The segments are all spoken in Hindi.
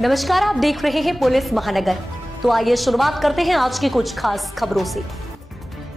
नमस्कार, आप देख रहे हैं पुलिस महानगर। तो आइए शुरुआत करते हैं आज की कुछ खास खबरों से।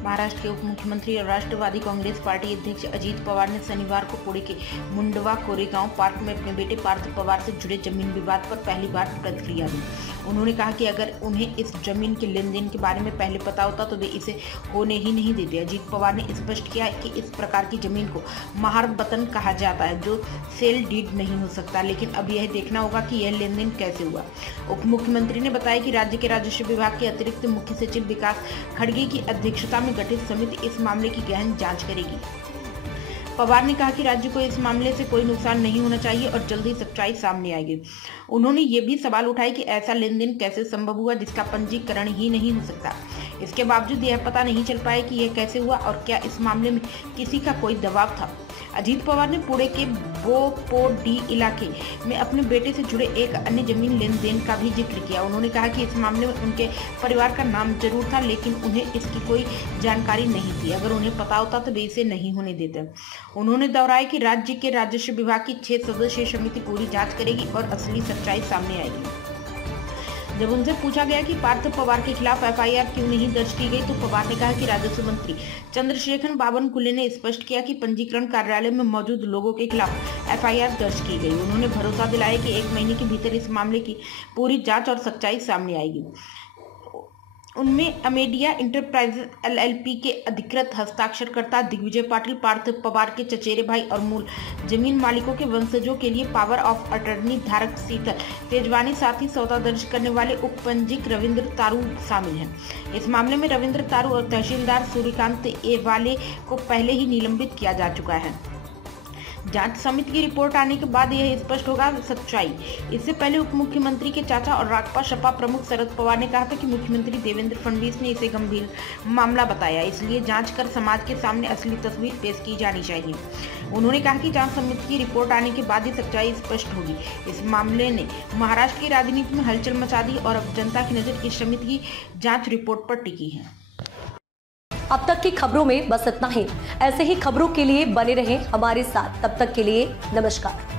महाराष्ट्र के उप मुख्यमंत्री और राष्ट्रवादी कांग्रेस पार्टी अध्यक्ष अजीत पवार ने शनिवार को पुणे के मुंडवा कोरेगांव पार्क में अपने बेटे पार्थ पवार से जुड़े जमीन विवाद पर पहली बार प्रतिक्रिया दी। उन्होंने कहा कि अगर उन्हें इस जमीन के लेन देन के बारे में पहले पता होता तो वे इसे होने ही नहीं देते। अजीत पवार ने स्पष्ट किया कि इस प्रकार की जमीन को महारबतन कहा जाता है, जो सेल डीड नहीं हो सकता, लेकिन अब यह देखना होगा कि यह लेन देन कैसे हुआ। उप मुख्यमंत्री ने बताया कि राज्य के राजस्व विभाग के अतिरिक्त मुख्य सचिव विकास खड़गे की अध्यक्षता में गठित समिति इस मामले की गहन जांच करेगी। पवार ने कहा कि राज्य को इस मामले से कोई नुकसान नहीं होना चाहिए और जल्द ही सच्चाई सामने आएगी। उन्होंने ये भी सवाल उठाए कि ऐसा लेन देन कैसे संभव हुआ जिसका पंजीकरण ही नहीं हो सकता। इसके बावजूद यह पता नहीं चल पाया कि यह कैसे हुआ और क्या इस मामले में किसी का कोई दबाव था। अजीत पवार ने पुणे के बोपोडी इलाके में अपने बेटे से जुड़े एक अन्य जमीन लेन देन का भी जिक्र किया। उन्होंने कहा कि इस मामले में उनके परिवार का नाम जरूर था, लेकिन उन्हें इसकी कोई जानकारी नहीं थी। अगर उन्हें पता होता तो वे इसे नहीं होने देते। उन्होंने दोहराया कि राज्य के राजस्व विभाग की 6 सदस्यीय समिति पूरी जांच करेगी और असली सच्चाई सामने आएगी। जब उनसे पूछा गया कि पार्थ पवार के खिलाफ एफआईआर क्यों नहीं दर्ज की गई, तो पवार ने कहा कि राजस्व मंत्री चंद्रशेखर बावनकुले ने स्पष्ट किया कि पंजीकरण कार्यालय में मौजूद लोगों के खिलाफ एफआईआर दर्ज की गई। उन्होंने भरोसा दिलाया कि 1 महीने के भीतर इस मामले की पूरी जांच और सच्चाई सामने आएगी। उनमें अमेडिया इंटरप्राइजेज एलएलपी के अधिकृत हस्ताक्षरकर्ता दिग्विजय पाटिल, पार्थ पवार के चचेरे भाई और मूल जमीन मालिकों के वंशजों के लिए पावर ऑफ अटर्नी धारक शीतल तेजवानी, साथ ही सौदा दर्ज करने वाले उपपंजीक रविंद्र तारू शामिल हैं। इस मामले में रविंद्र तारू और तहसीलदार सूर्यकांत एवाले को पहले ही निलंबित किया जा चुका है। जांच समिति की रिपोर्ट आने के बाद यह स्पष्ट होगा सच्चाई। इससे पहले उप मुख्यमंत्री के चाचा और राकपा सपा प्रमुख शरद पवार ने कहा था कि मुख्यमंत्री देवेंद्र फडणवीस ने इसे गंभीर मामला बताया, इसलिए जांच कर समाज के सामने असली तस्वीर पेश की जानी चाहिए। उन्होंने कहा कि जांच समिति की रिपोर्ट आने के बाद ही सच्चाई स्पष्ट होगी। इस मामले ने महाराष्ट्र की राजनीति में हलचल मचा दी और अब जनता की नजर इस समिति की जाँच रिपोर्ट पर टिकी है। अब तक की खबरों में बस इतना ही। ऐसे ही खबरों के लिए बने रहें हमारे साथ। तब तक के लिए नमस्कार।